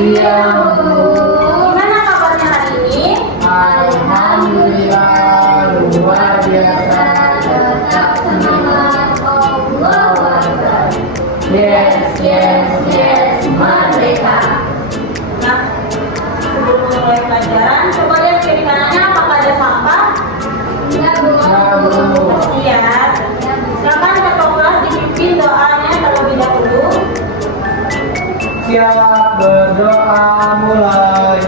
siang, Bu. Gimana kabarnya hari ini? Alhamdulillah, luar biasa. Tetap semangat, Allahu Akbar. Yes, merdeka. Nah, sebelum mulai pelajaran, coba lihat kiri kanannya apakah ada sampah? Ya, Bu. Lihat. Silakan kakak kelas dipimpin doanya terlebih dahulu. Siap, berdoa mulai.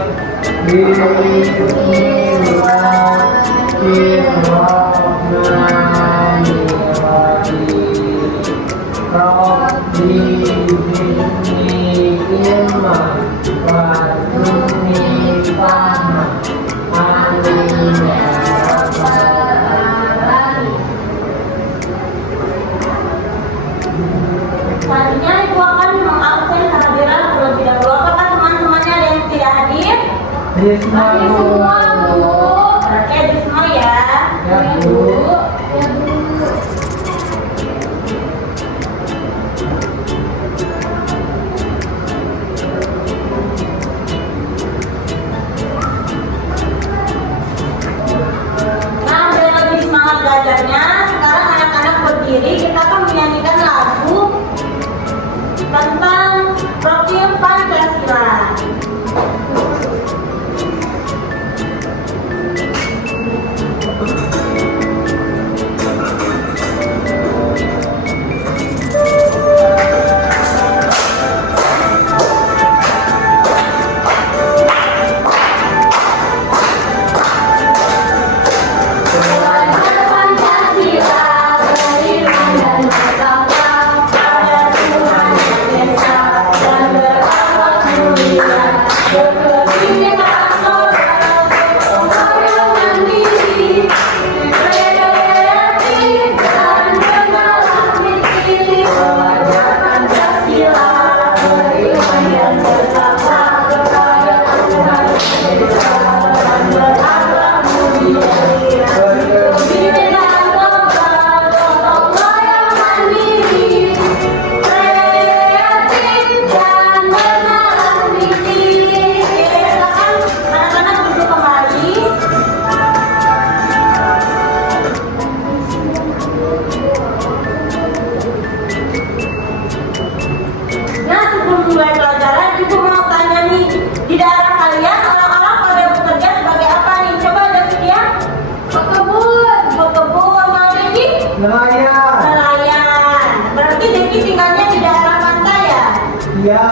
Bismillahirrahmanirrahim. Rabbi zidni ilma warzuqni fahma. Amin ya rabbal alamin. Selanjutnya Ibu akan mengabsen kehadiran terlebih dahulu. Apakah teman-temannya ada yang tidak hadir? Hadir semua, Bu. Berarti hadir semua ya. Ya, Bu. Nah, biar lebih semangat belajarnya, sekarang anak-anak berdiri, kita akan menyanyikan lagu tentang profil Pancasila. Nelayan. Berarti Deki tinggalnya di daerah pantai ya? Iya.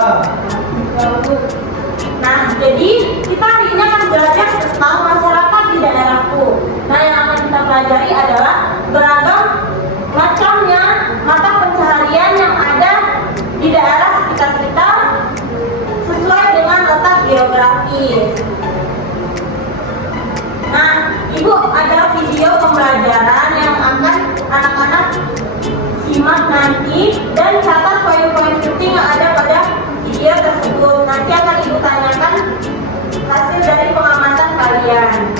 Nah, jadi kita hari ini akan belajar tentang masyarakat di daerahku. Nah, yang akan kita pelajari adalah beragam macamnya mata pencaharian yang ada di daerah sekitar kita sesuai dengan letak geografis. Nah, Ibu ada video pembelajaran yang akan anak-anak simak nanti dan catat poin-poin penting yang ada pada video tersebut. Nanti akan Ibu tanyakan hasil dari pengamatan kalian.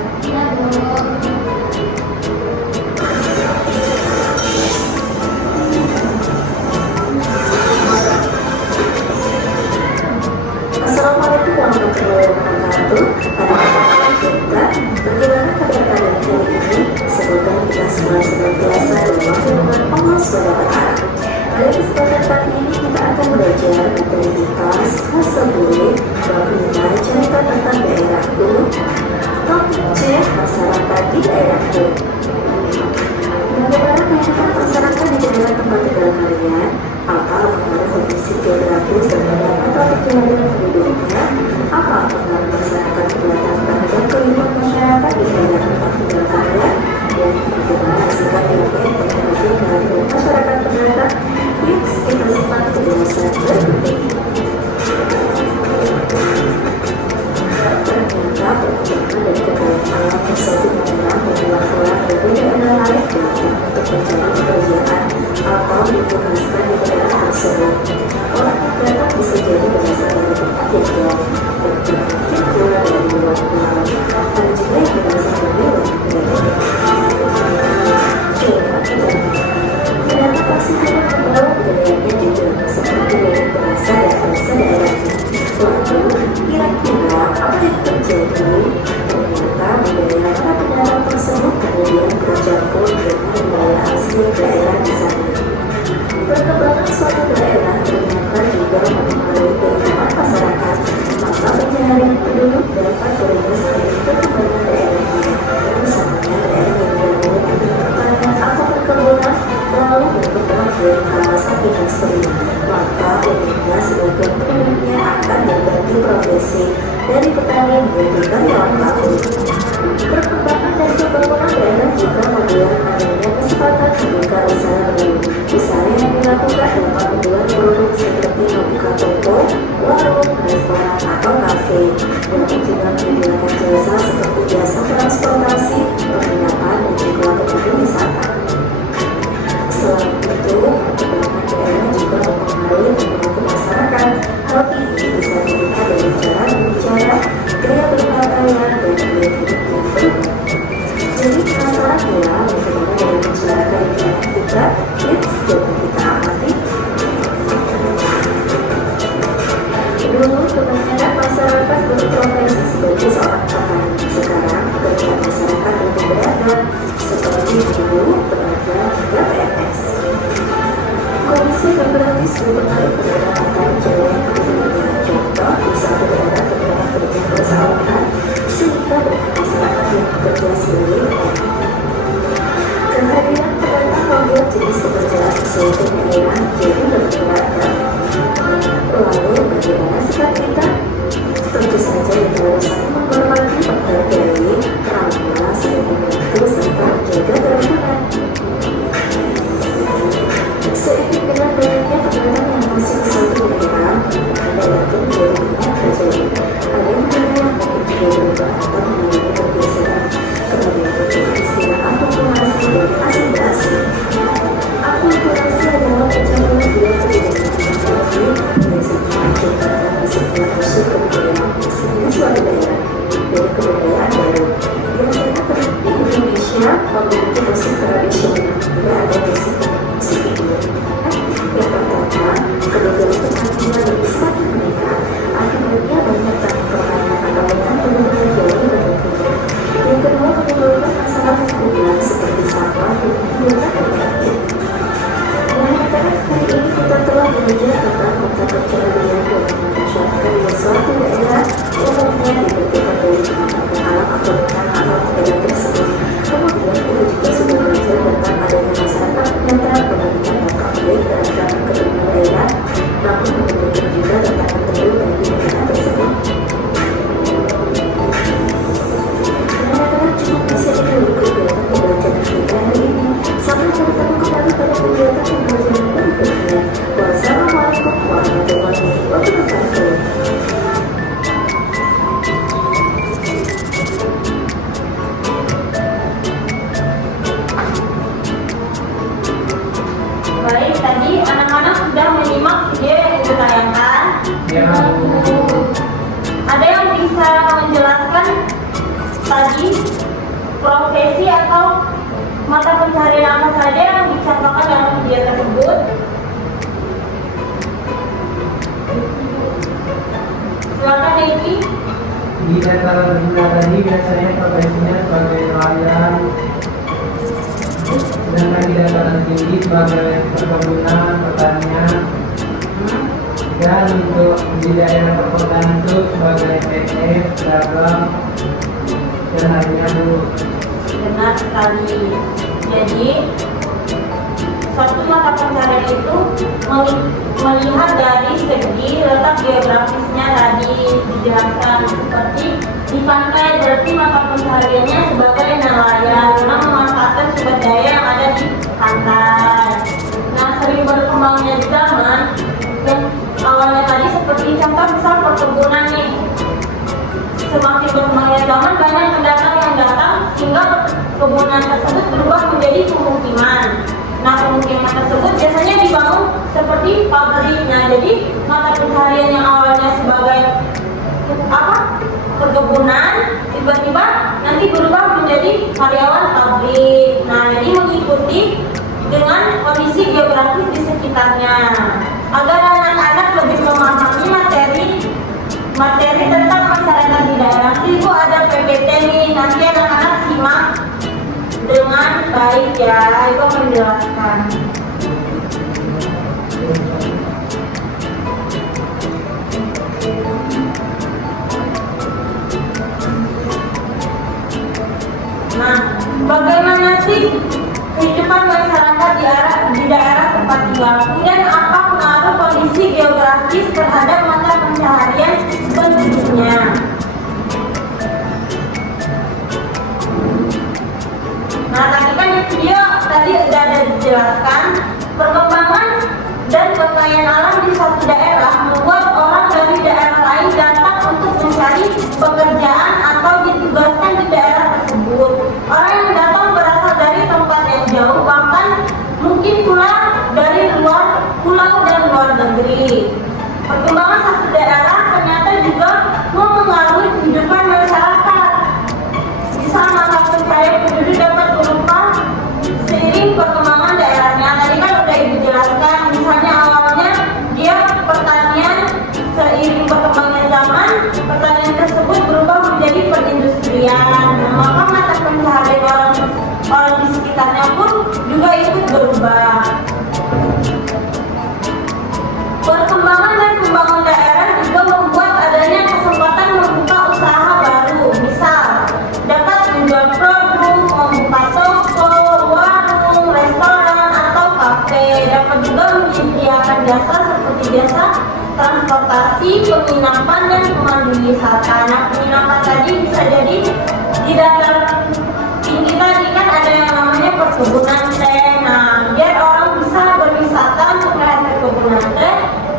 Assalamualaikum warahmatullahi wabarakatuh. Bagaimana kabar kalian hari ini? Semoga kita semua senantiasa dalam lindungan Allah SWT. Pada kesempatan ini kita akan belajar materi IPS kelas 10 bab 5 cerita tentang daerahku. Topik C, masyarakat di daerahku. Bagaimana kehidupan masyarakat di daerah tempat tinggal kalian? Apa pengaruh kondisi geografis dan bagaimana kehidupan penduduknya? Apa pengaruh masyarakat kelihatan terhadap kehidupan masyarakat di daerah tempat tinggal kalian? Dan bagaimana sikap yang baik menghadapi kehadiran masyarakat pendatang? Yuk kita simak penjelasan berikut. Ternyata perkembangan dan kekayaan alam tersebut memang membuat orang berbeda lain datang untuk mencari pekerjaan atau ditugaskan di daerah tersebut. Orang yang datang bisa jadi berasal dari tempat yang jauh membuka toko, warung, restoran, atau kafe, yang juga menyediakan jasa seperti jasa transportasi, penginapan, dan juga tempat wisata. Selain itu, perkembangan daerah juga mempengaruhi perilaku masyarakat. Hal ini bisa dilihat dari cara berbicara, gaya berpakaian, dan gaya hidup yang berubah. Jadi penasaran ya bagaimana dari masyarakat di daerah kita? Yuk, coba kita amati. Dulu kebanyakan masyarakat berprofesi sebagai seorang petani. Sekarang kebanyakan masyarakat lebih beragam, seperti guru, pedagang, hingga PNS. Kondisi geografis berpengaruh kepada antara jalan kehidupan. Contoh, di satu daerah terdapat berbagai persawahan, sehingga banyak masyarakat yang bekerja sebagai petani. Kehadiran pedagang membuat jenis pekerjaan di suatu daerah jadi lebih beragam. Lalu, bagaimana sikap kita? Tentu saja yang harus saling menghormati, menghargai, ramah, saling membantu, serta menjaga kerukunan. Seiring dengan banyaknya pedagang yang masuk ke satu daerah, ada yang pun berubah terjadi. Ada negara yang mungkin juga berubah atau mengalami pergeseran. Kemudian muncul istilah akulturasi dan asimilasi. Akulturasi adalah pencampuran dua kebudayaan teknologi biasanya menciptakan sebuah unsur kebudayaan asli di suatu daerah dari kebudayaan baru. Biasanya di Indonesia memiliki musik tradisional juga ada musik India. Yang pertama, kebetulan penampilan lebih semakin meningkat, akibatnya banyak tanah permainan atau dengan pengguna jauh berbentuknya. Yang kedua, menimbulkan masalah lingkungan seperti sampah dan pembuangan organik. Mengatakan hari ini kita telah belajar tentang kota perceraian hubungan masyarakat di suatu daerah umumnya dibentukkan dari pemandangan alam atau dengan alam daerah tersebut. Kemudian kita juga sudah belajar tentang adanya masyarakat pendatang pemerintah datang dari kerajaan kedua daerah, namun menunjukkan juga tentang tertentu bagi daerah tersebut. Mengatakan cukup bisa dulu kegiatan pembelajaran kita hari ini. Sampai bertemu kembali pada kegiatan pembelajaran berikutnya. Wassalamualaikum warahmatullahi wabarakatuh. Baik, tadi anak-anak sudah menyimak video yang ditayangkan. Ya, Bu. Ada yang bisa menjelaskan tadi profesi atau mata pencaharian apa saja yang dicontohkan dalam video tersebut? Silakan Neki. Di antara benda tadi biasanya profesinya sebagai nelayan, sedangkan di dataran tinggi sebagai perkebunan, pertanian, dan untuk di daerah perkotaan itu sebagai PNS, pedagang, dan lainnya, Bu. Benar sekali. Jadi suatu mata pencaharian itu melihat dari segi letak geografisnya tadi dijelaskan, seperti di pantai berarti mata pencahariannya sebagai nelayan karena memanfaatkan sumber daya yang ada di pantai. Nah, sering berkembangnya zaman yang awalnya tadi seperti contoh misal perkebunan nih, semakin berkembangnya zaman banyak pendatang yang datang sehingga perkebunan tersebut berubah menjadi pemukiman. Nah, pemukiman tersebut biasanya dibangun seperti pabrik. Nah, jadi mata pencaharian yang awalnya sebagai perkebunan tiba-tiba nanti berubah menjadi karyawan pabrik. Nah, jadi mengikuti dengan kondisi geografis di sekitarnya agar anak-anak lebih memahami materi tentang masyarakat di daerah. Ibu ada PPT nih, nanti anak-anak simak dengan baik ya. Ibu menjelaskan. Nah, bagaimana sih kehidupan masyarakat di daerah tempat tinggal? Kemudian apa pengaruh kondisi geografis terhadap mata pencaharian penduduknya? Nah, tadi kan di video tadi sudah ada dijelaskan perkembangan dan kekayaan alam di suatu daerah transportasi, penginapan, dan pemandu wisata. Nah, penginapan tadi bisa jadi di dataran tinggi tadi kan ada yang namanya perkebunan teh. Nah, biar orang bisa berwisata untuk melihat perkebunan teh,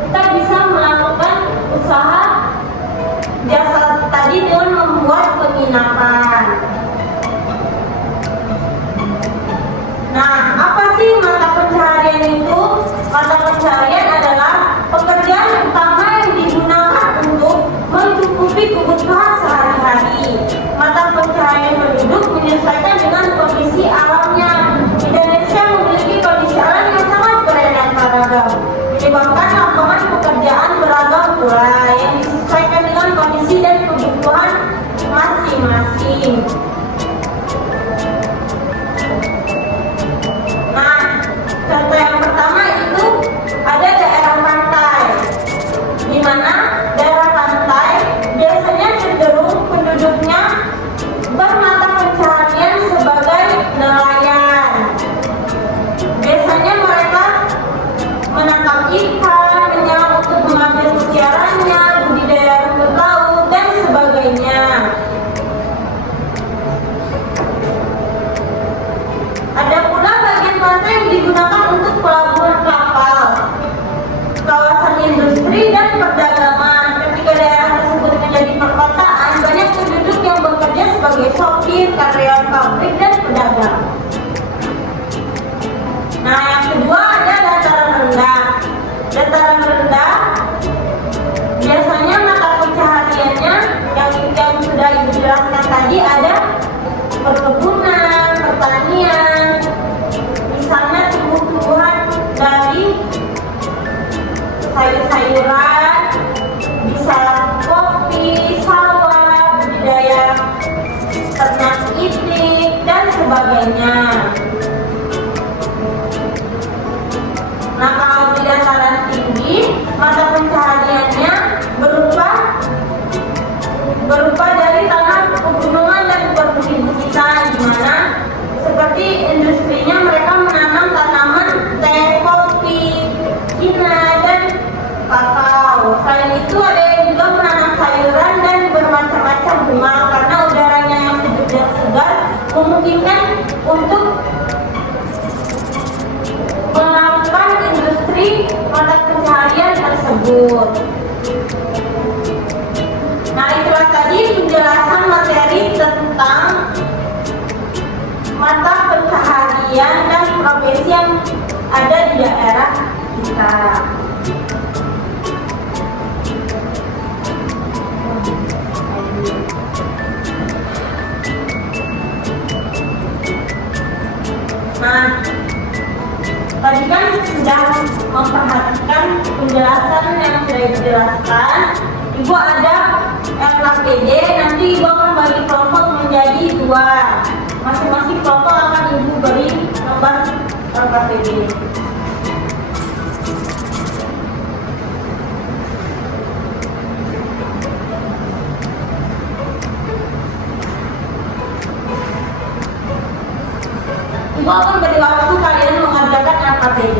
kita bisa melakukan usaha jasa tadi dengan membuat penginapan. Nah, apa sih mata pencaharian itu? Mata pencaharian adalah pekerjaan utama yang digunakan untuk mencukupi kebutuhan sehari-hari. Mata pencaharian penduduk menyesuaikan dengan kondisi alamnya. Indonesia memiliki kondisi alam yang sangat beraneka ragam, menyebabkan lapangan pekerjaan beragam pula yang disesuaikan dengan kondisi dan kebutuhan masing-masing. Contoh yang pertama itu ada daerah pantai, di mana daerah pantai biasanya cenderung penduduknya bermata pencaharian sebagai nelayan. Biasanya mereka menangkap ikan, menyelam untuk mengambil mutiaranya, budidaya rumput laut, dan sebagainya. Ada pula bagian pantai yang digunakan untuk pelabuhan kapal, kawasan industri, dan perdagangan. Ketika daerah tersebut menjadi perkotaan, banyak penduduk yang bekerja sebagai sopir, karyawan pabrik, dan pedagang. Nah, yang kedua ada dataran rendah. Dataran rendah biasanya mata pencahariannya yang sudah ibu jelaskan tadi ada perkebunan, pertanian, misalnya tumbuh-tumbuhan dari sayur-sayuran, bisa kopi, sawah, budidaya ternak itik, dan sebagainya. Nah, kalau di dataran tinggi, mata pencahariannya berupa dari tanah pegunungan dan perbukitan, di mana seperti industrinya mereka menanam tanaman teh, kopi, cina, dan kakao. Selain itu ada yang juga menanam sayuran dan bermacam-macam bunga karena udaranya yang sejuk dan segar memungkinkan untuk melakukan industri mata pencaharian tersebut. Nah, itulah tadi penjelasan materi tentang mata pencaharian dan profesi yang ada di daerah kita. Nah, tadi kan sudah memperhatikan penjelasan yang sudah dijelaskan. Ibu ada LKPD, nanti ibu akan bagi kelompok menjadi 2. Masing-masing kelompok akan ibu beri lembar LKPD. Ibu akan beri waktu kalian mengerjakan LKPD.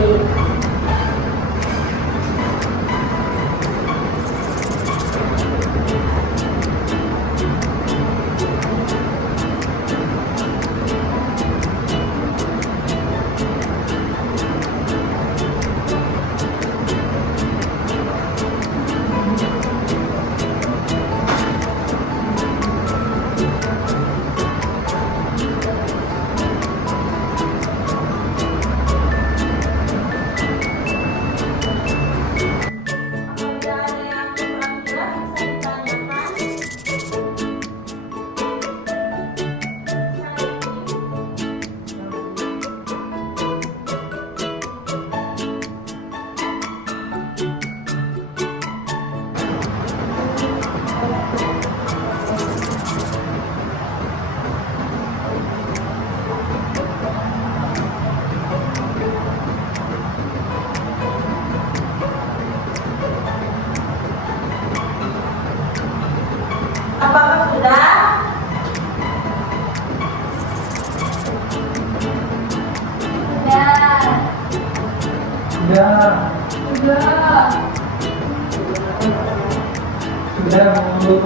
Sudah Bu.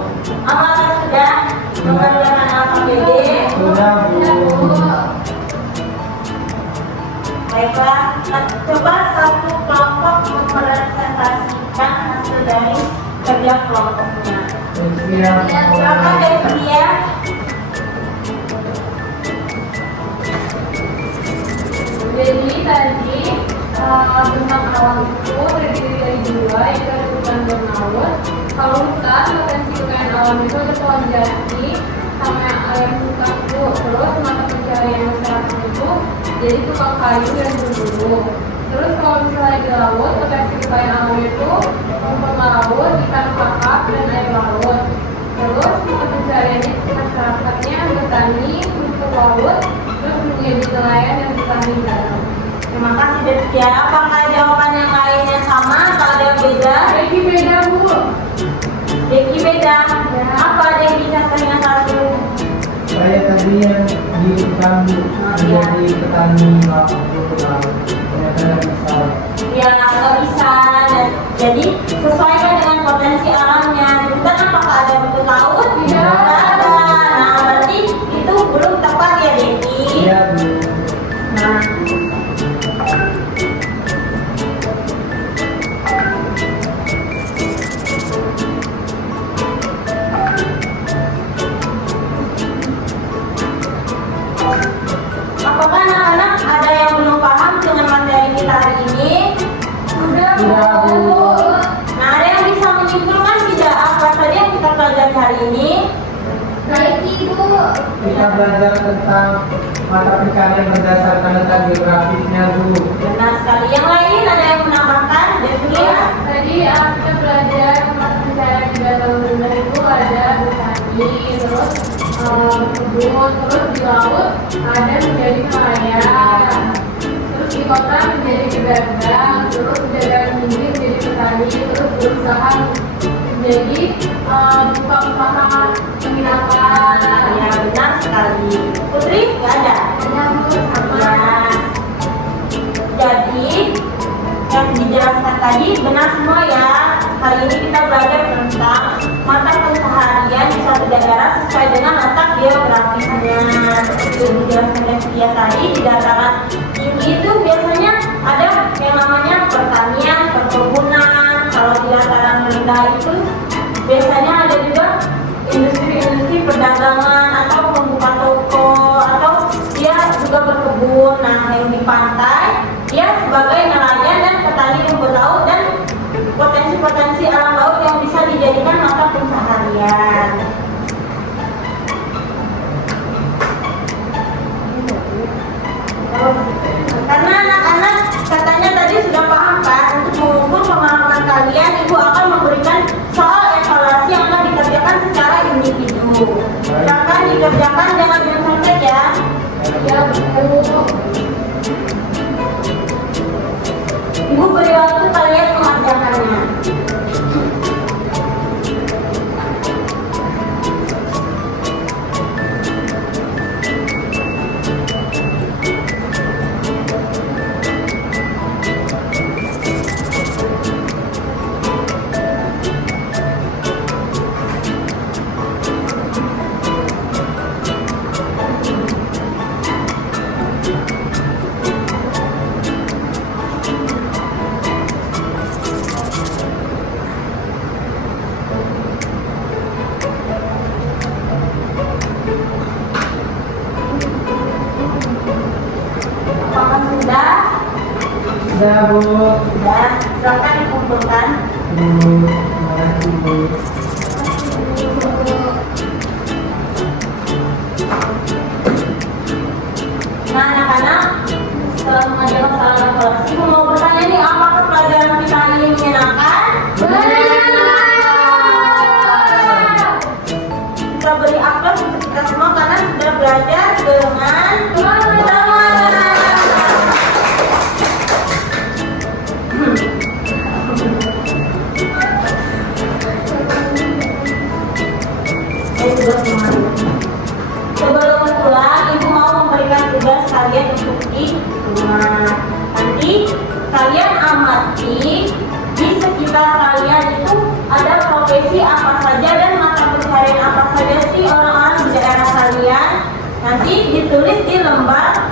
Apakah sudah mengerjakan APBD? Sudah Bu. Baiklah, coba satu kelompok mempresentasikan hasil dari kerja kelompoknya. Silakan dari dia. Jadi tadi bentang awan itu terdiri dari dua, yaitu ada bukan bernaut. Kalau hutan, potensi kekayaan alam itu ada pohon jati sama yang bukan itu. Terus mata pencarian masyarakat itu jadi tukang kayu dan berburu. Terus kalau misalnya di laut, potensi kekayaan alam itu rumput laut, ikan kakap, dan air laut. Terus mata pencariannya masyarakatnya bertani, rumput laut, terus menjadi nelayan dan petani garam. Terima kasih Desya. Apakah jawaban yang lainnya sama atau ada yang beda? Jadi beda Bu. Deki beda. Apa Deki contohnya satu? Saya tadi yang di hutan menjadi petani waktu lalu. Ternyata nggak bisa. Ya nggak bisa. Jadi sesuaikan dengan potensi alamnya. Di hutan apakah ada rumput laut? Tidak. Nggak ada. Nah berarti itu belum tepat ya Deki. Iya Bu. Nah. Apakah anak-anak ada yang belum paham dengan materi kita hari ini? Sudah Sudah, Bu. Nah, ada yang bisa menyimpulkan tidak apa saja yang kita pelajari hari ini? Baik Ibu. Kita belajar tentang mata pencarian berdasarkan letak geografisnya Bu. Benar sekali. Yang lain ada yang menambahkan? Desya? Tadi kita belajar mata pencarian di dalam rendah itu ada bertani, terus berkebun, terus di laut ada menjadi nelayan, terus di kota menjadi pedagang, terus pedagang tinggi menjadi petani, terus berusaha menjadi buka usaha penginapan. Ya, benar sekali. Putri, nggak ada? Ya. Jadi, yang dijelaskan tadi benar semua ya. Hari ini kita belajar tentang mata pencaharian di suatu daerah sesuai dengan letak geografisnya. Seperti yang dijelaskan Desya tadi, di dataran tinggi itu biasanya ada yang namanya pertanian, perkebunan. Kalau di dataran rendah itu biasanya ada juga industri-industri perdagangan atau membuka toko atau dia juga berkebun. Nah, yang di pantai dia sebagai nelayan dan petani rumput laut dan potensi-potensi alam laut yang bisa dijadikan mata pencaharian. Karena anak-anak katanya tadi sudah paham kan, untuk mengukur pemahaman kalian, Ibu akan memberikan soal evaluasi yang akan dikerjakan secara individu. Silakan dikerjakan dengan contek ya. Ya Bu. Ibu beri waktu kalian mengerjakannya. Apakah sudah? Sudah Bu. Sudah. Silakan dikumpulkan. Bu, terima kasih Bu. Nah, anak-anak, setelah mengajarkan soal evaluasi, Ibu mau bertanya nih, apakah pelajaran kita hari ini menyenangkan? Kita beri aplaus untuk kita semua karena sudah belajar dengan semangat. Sudah semangat. Sebelum pulang, Ibu mau memberikan tugas kalian untuk di rumah. Nanti kalian amati di sekitar kalian itu ada profesi apa saja ditulis di lembar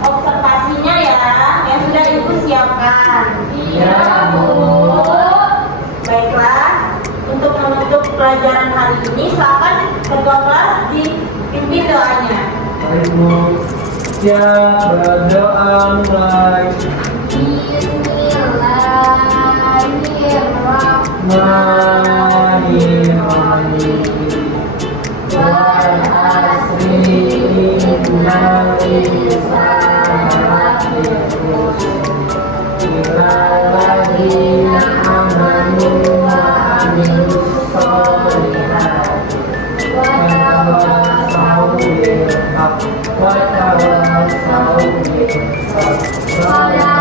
observasinya ya, yang sudah Ibu siapkan. Iya, Bu. Baiklah, untuk menutup pelajaran hari ini, silakan ketua kelas dipimpin doanya. Baik Bu, siap berdoa mulai. Bismillahirrahmanirrahim. Wal asri innal insana lafi khusr illa alladzina amanu wa amilus sholihati wa tawassaw bil haqq wa tawassaw bis sabr.